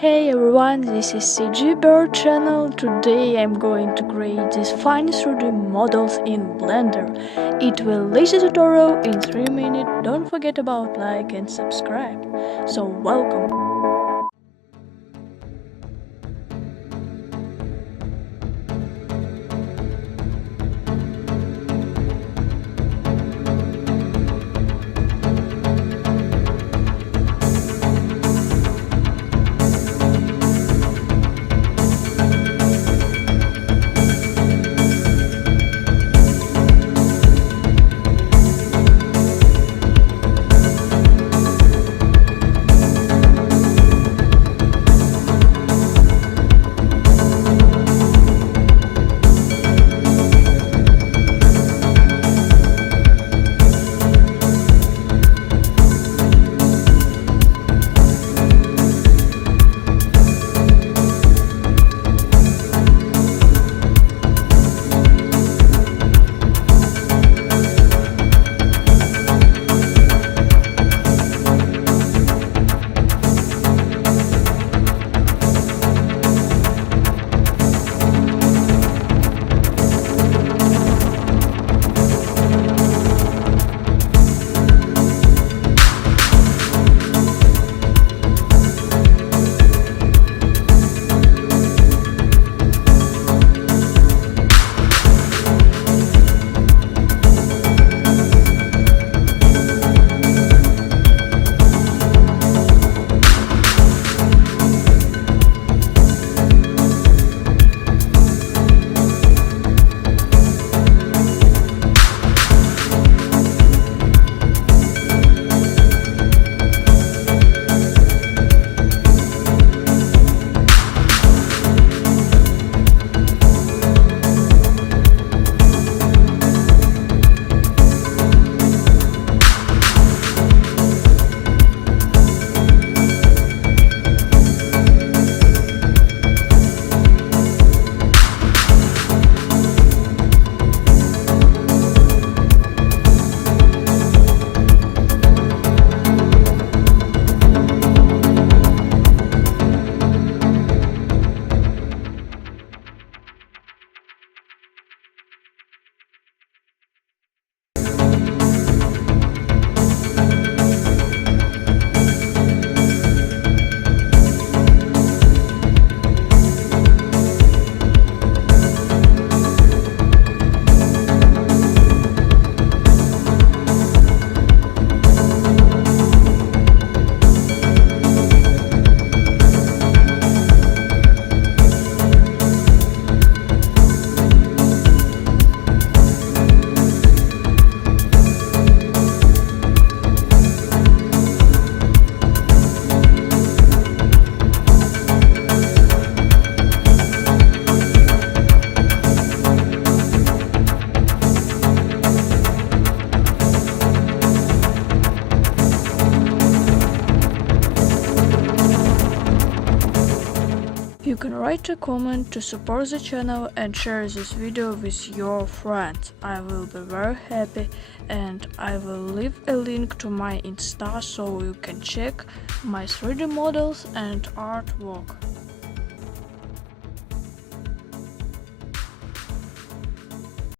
Hey everyone, this is cgBird channel. Today I'm going to create these funny 3D models in Blender. It will lead the tutorial in 3 minutes. Don't forget about like and subscribe. So welcome. You can write a comment to support the channel and share this video with your friends. I will be very happy, and I will leave a link to my Insta so you can check my 3D models and artwork.